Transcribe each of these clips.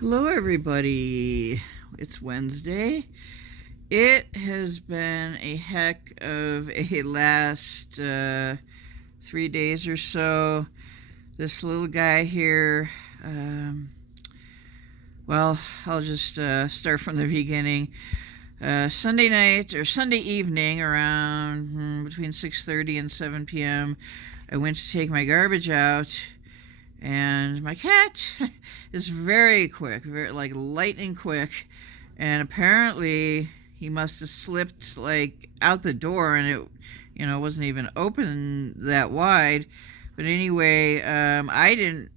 Hello, everybody. It's Wednesday. It has been a heck of a last 3 days or so. This little guy here, well, I'll just start from the beginning. Sunday night or Sunday evening around between 6:30 and 7 p.m., I went to take my garbage out. And my cat is very quick, very like lightning quick, and apparently he must have slipped like out the door, and it wasn't even open that wide. But anyway, I didn't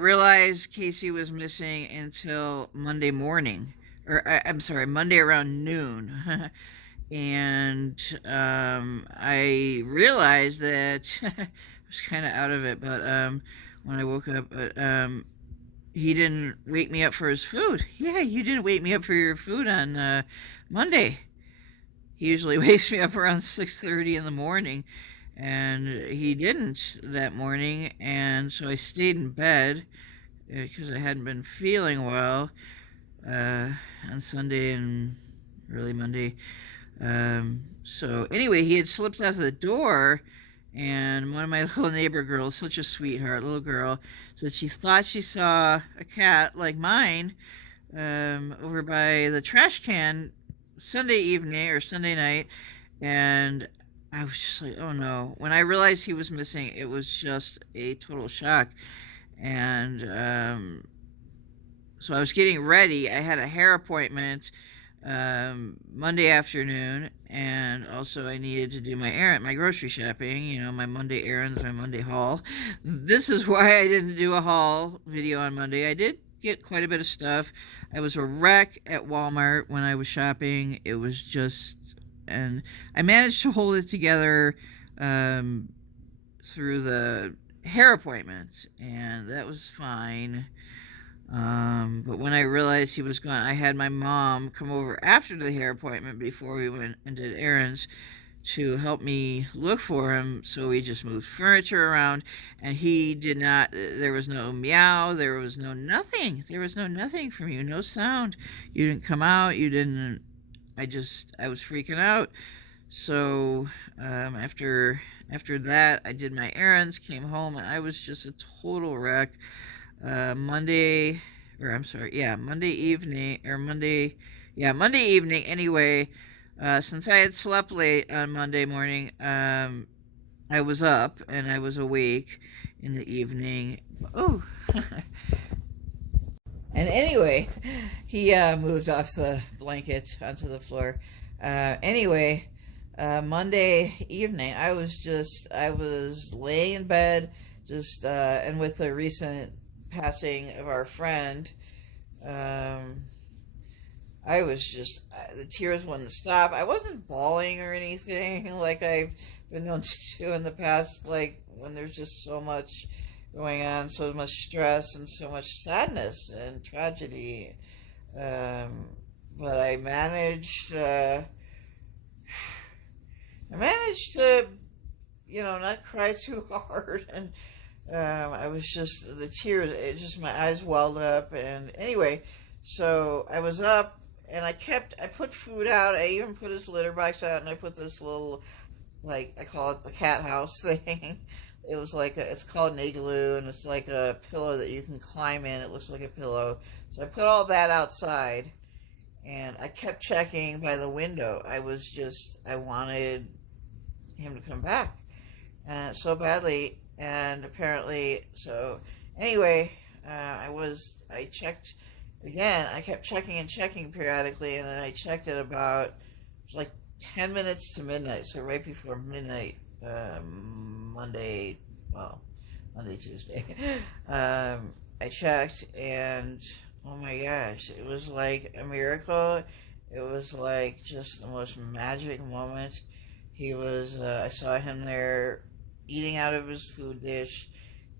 realize Kacey was missing until Monday morning, or I'm sorry, Monday around noon. And I realized that I was kind of out of it, but when I woke up, he didn't wake me up for his food. Yeah, you didn't wake me up for your food on Monday. He usually wakes me up around 6:30 in the morning, and he didn't that morning, and so I stayed in bed because I hadn't been feeling well on Sunday and early Monday. So anyway, he had slipped out of the door, and one of my little neighbor girls, such a sweetheart little girl, said she thought she saw a cat like mine over by the trash can Sunday evening or Sunday night, and I was just like, oh no. When I realized he was missing, it was just a total shock. And so I was getting ready. I had a hair appointment Monday afternoon, and also I needed to do my grocery shopping, my Monday errands, my Monday haul. This is why I didn't do a haul video on Monday. I did get quite a bit of stuff. I was a wreck at Walmart when I was shopping. It was just, and I managed to hold it together through the hair appointment, and that was fine. But when I realized he was gone, I had my mom come over after the hair appointment before we went and did errands to help me look for him. So we just moved furniture around, and he did not, there was no meow, there was no nothing. There was no nothing from you, no sound. You didn't come out, you didn't, I was freaking out. So after that, I did my errands, came home, and I was just a total wreck. Monday evening anyway. Since I had slept late on Monday morning, I was up and I was awake in the evening. Oh. And anyway, he moved off the blanket onto the floor. Anyway, Monday evening, I was laying in bed, and with the recent passing of our friend, I was just, the tears wouldn't stop. I wasn't bawling or anything like I've been known to do in the past, like when there's just so much going on, so much stress and so much sadness and tragedy. But I managed to, not cry too hard, and I was just, the tears, my eyes welled up. And anyway, so I was up, and I put food out. I even put his litter box out, and I put this little, I call it the cat house thing. It was it's called an igloo, and it's like a pillow that you can climb in. It looks like a pillow. So I put all that outside, and I kept checking by the window. I wanted him to come back so badly. And apparently, so anyway, I checked again. I kept checking and checking periodically, and then I checked at about, it was like 10 minutes to midnight, so right before midnight, Monday, Tuesday. I checked, and oh my gosh, it was like a miracle. It was like just the most magic moment. I saw him there eating out of his food dish,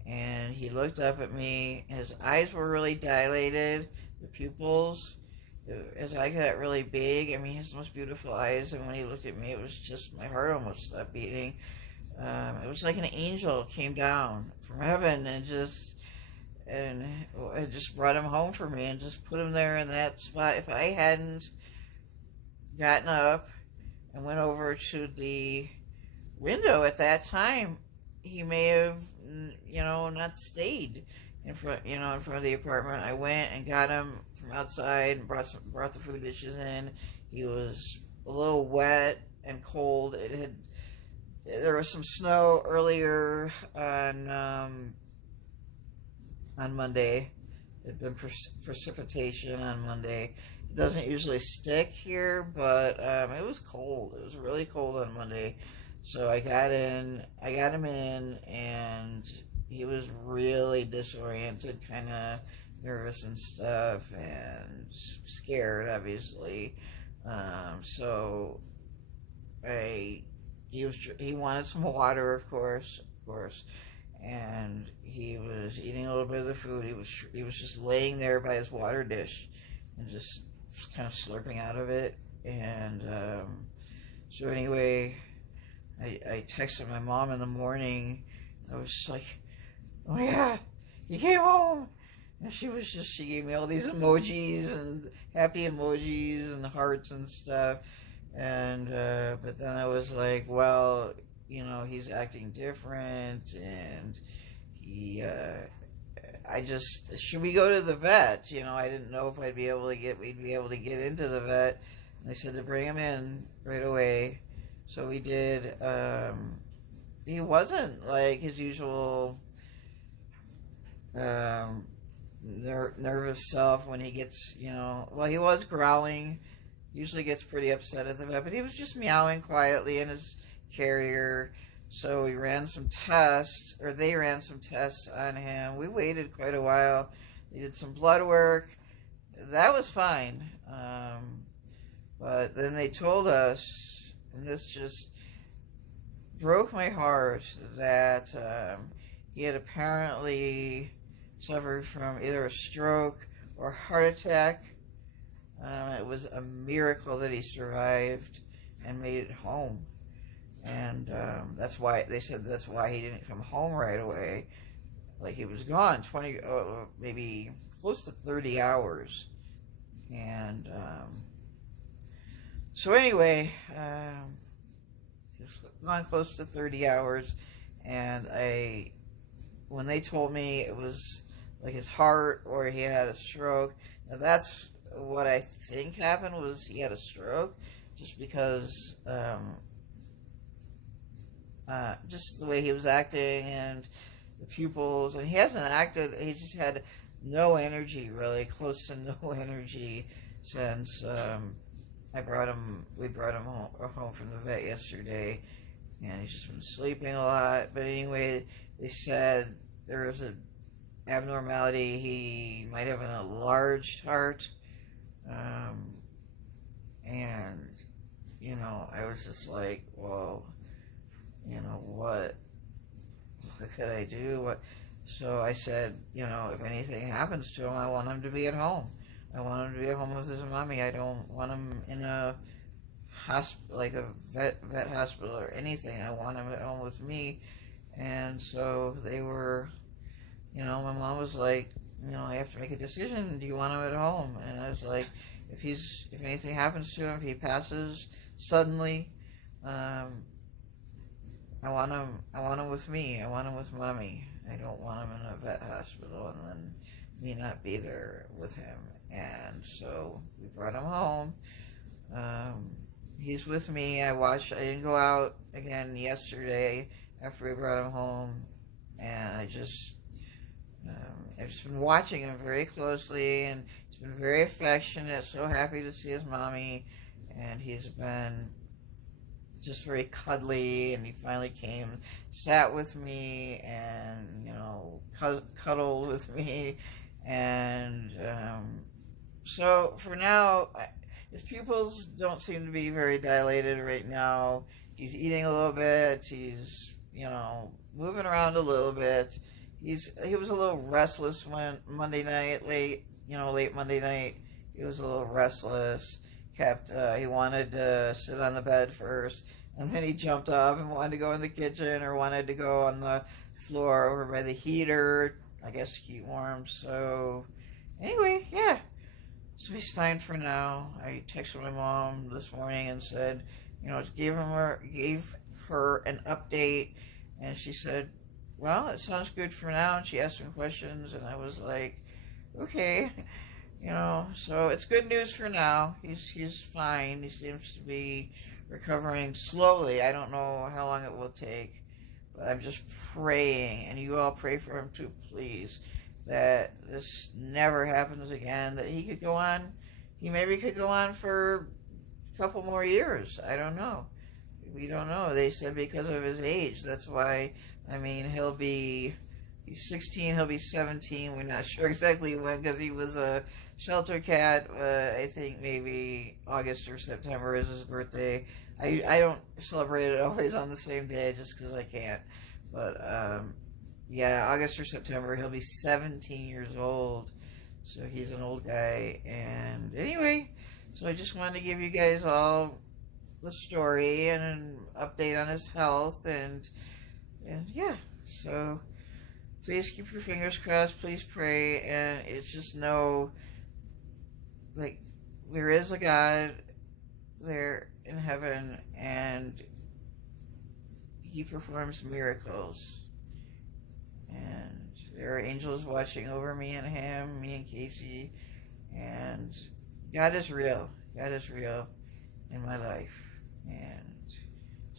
and he looked up at me. His eyes were really dilated, the pupils. His eye got really big. I mean, he has the most beautiful eyes, and when he looked at me, it was just, my heart almost stopped beating. It was like an angel came down from heaven and just and I just brought him home for me and just put him there in that spot. If I hadn't gotten up and went over to the window at that time, he may have, not stayed in front, in front of the apartment. I went and got him from outside and brought the food dishes in. He was a little wet and cold. There was some snow earlier on Monday. There'd been precipitation on Monday. It doesn't usually stick here, but it was cold. It was really cold on Monday. So I got him in, and he was really disoriented, kind of nervous and stuff, and scared, obviously. So he wanted some water, of course, and he was eating a little bit of the food. He was just laying there by his water dish and just kind of slurping out of it. And so anyway, I texted my mom in the morning. I was like, "Oh my God, you came home!" And she gave me all these emojis and happy emojis and hearts and stuff. And but then I was like, well, he's acting different, and should we go to the vet? I didn't know if we'd be able to get into the vet. And they said to bring him in right away. So we did. He wasn't like his usual nervous self when he gets, well, he was growling. Usually gets pretty upset at the vet, but he was just meowing quietly in his carrier. So they ran some tests on him. We waited quite a while. They did some blood work. That was fine. But then they told us, and this just broke my heart, that he had apparently suffered from either a stroke or a heart attack. It was a miracle that he survived and made it home. And that's why he didn't come home right away. Like, he was gone maybe close to 30 hours. And so anyway, he was gone close to 30 hours. And when they told me it was like his heart or he had a stroke, now that's what I think happened, was he had a stroke, just because just the way he was acting and the pupils, and he hasn't acted, he just had no energy, really close to no energy since we brought him home from the vet yesterday, and he's just been sleeping a lot. But anyway, they said there was an abnormality. He might have an enlarged heart. And, I was just like, well, what could I do? So I said, if anything happens to him, I want him to be at home. I want him to be at home with his mommy. I don't want him in a hospital, like a vet hospital or anything. I want him at home with me. And so they were, my mom was like, I have to make a decision. Do you want him at home? And I was like, if anything happens to him, if he passes suddenly, I want him with me. I want him with mommy. I don't want him in a vet hospital and then me not be there with him. And so we brought him home. He's with me. I didn't go out again yesterday after we brought him home, and I've just been watching him very closely, and he's been very affectionate, so happy to see his mommy, and he's been just very cuddly, and he finally came, sat with me, and, cuddled with me, and so for now, his pupils don't seem to be very dilated right now. He's eating a little bit, he's, moving around a little bit. He was a little restless when Monday night, late Monday night. He was a little restless. He wanted to sit on the bed first, and then he jumped up and wanted to go in the kitchen or wanted to go on the floor over by the heater I guess, to keep warm. So, anyway, yeah. So he's fine for now. I texted my mom this morning and said, gave her an update, and she said, well, it sounds good for now, and she asked some questions, and I was like, okay, so it's good news for now. He's fine. He seems to be recovering slowly. I don't know how long it will take, but I'm just praying, and you all pray for him too, please, that this never happens again, that he maybe could go on for a couple more years. I don't know. We don't know. They said because of his age. That's why, he's 16, he'll be 17. We're not sure exactly when, because he was a shelter cat. I think maybe August or September is his birthday. I don't celebrate it always on the same day just because I can't. But, yeah, August or September, he'll be 17 years old. So he's an old guy. And anyway, so I just wanted to give you guys all the story and an update on his health. And yeah, so please keep your fingers crossed. Please pray. And it's just know, like, there is a God there in heaven, and he performs miracles. And there are angels watching over me and him, me and Kacey, and God is real. God is real in my life. And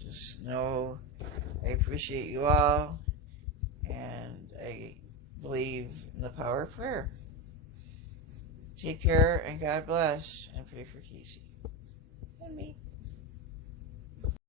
just know I appreciate you all, and I believe in the power of prayer. Take care, and God bless, and pray for Kacey and me.